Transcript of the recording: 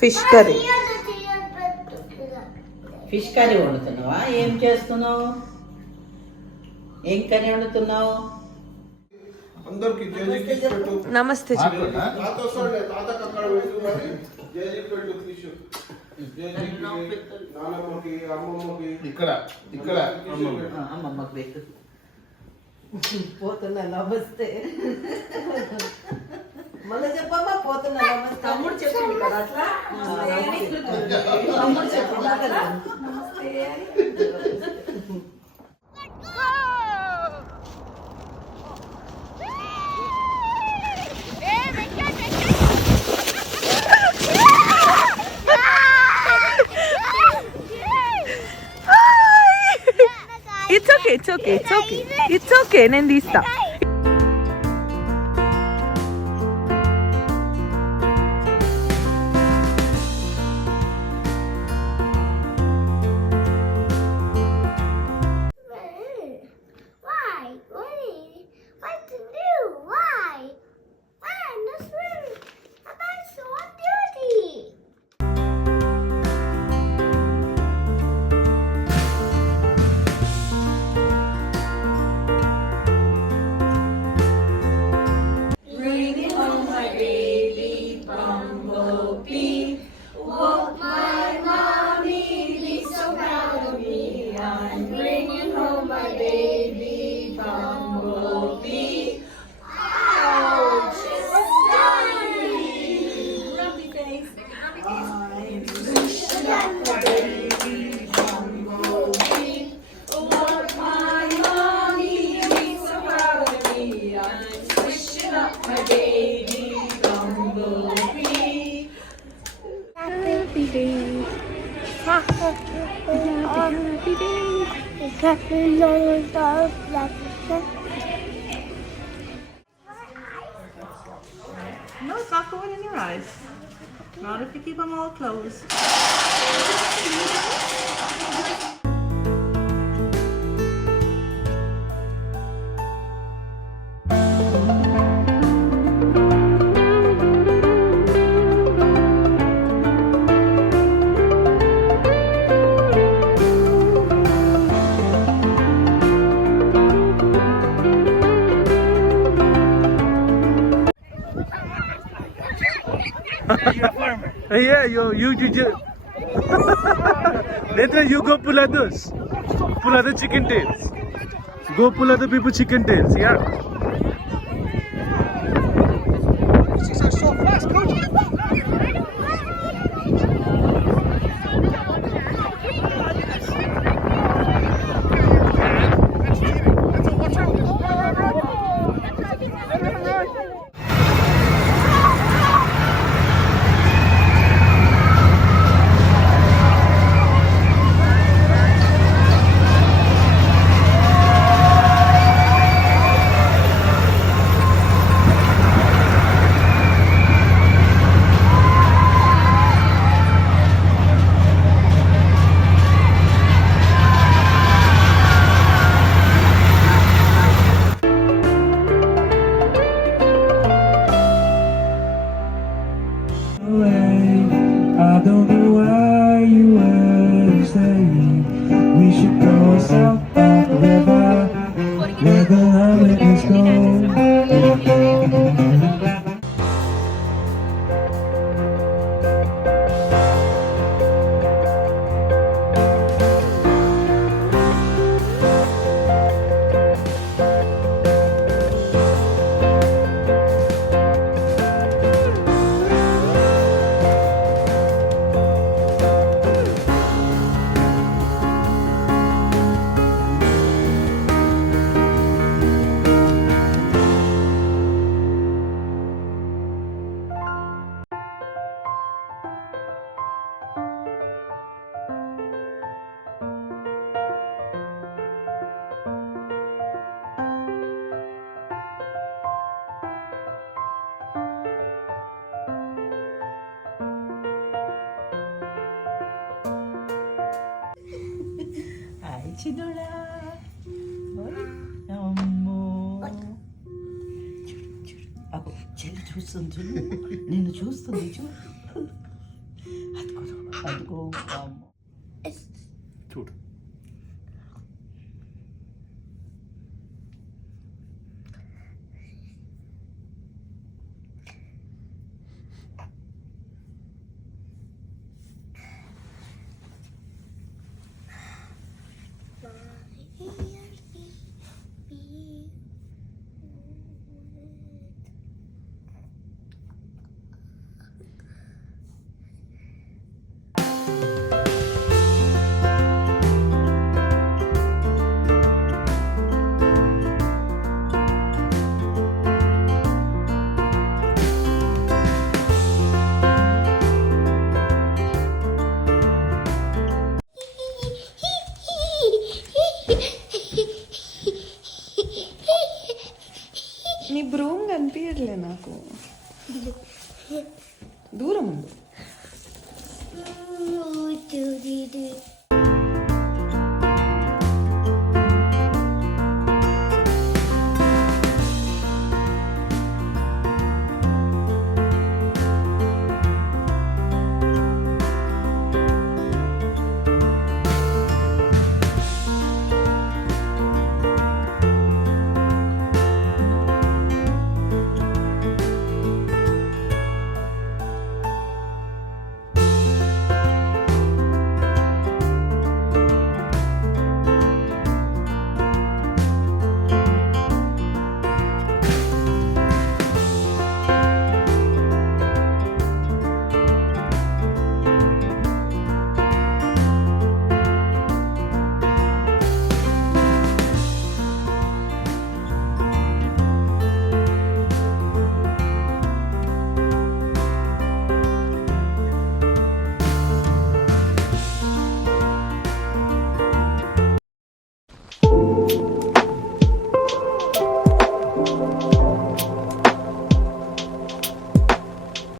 Fish curry. Fish curry వండుతున్నావా? ఏం చేస్తున్నావు? ఏం కర్రీ వండుతున్నావు? నమస్తే చెప్పు. ఇక్కడ అమ్మమ్మకి పెట్టు. పోతున్నా నమస్తే. మళ్ళీ చెప్పమ్మా. పోతున్నా నమస్తే. తమ్ముడు చెప్పింది కదా అట్లా. తమ్ముడు చెప్పింది కదా నమస్తే అని. ఇట్స్ ఓకే నేను తీస్తా. No, it's not going in your eyes. Not if you keep them all closed. Yeah, you just Nethra, you go pull others. Pull other chicken tails. Go pull other people chicken tails, yeah. These are so fast, coach. I don't know why you were saying we should go south of the river where the hamlet is gone. చిన్నోడా అమ్మో చూడు అబ్బో చెల్లి చూస్తుంది చూడు నిన్ను చూస్తుంది చూడు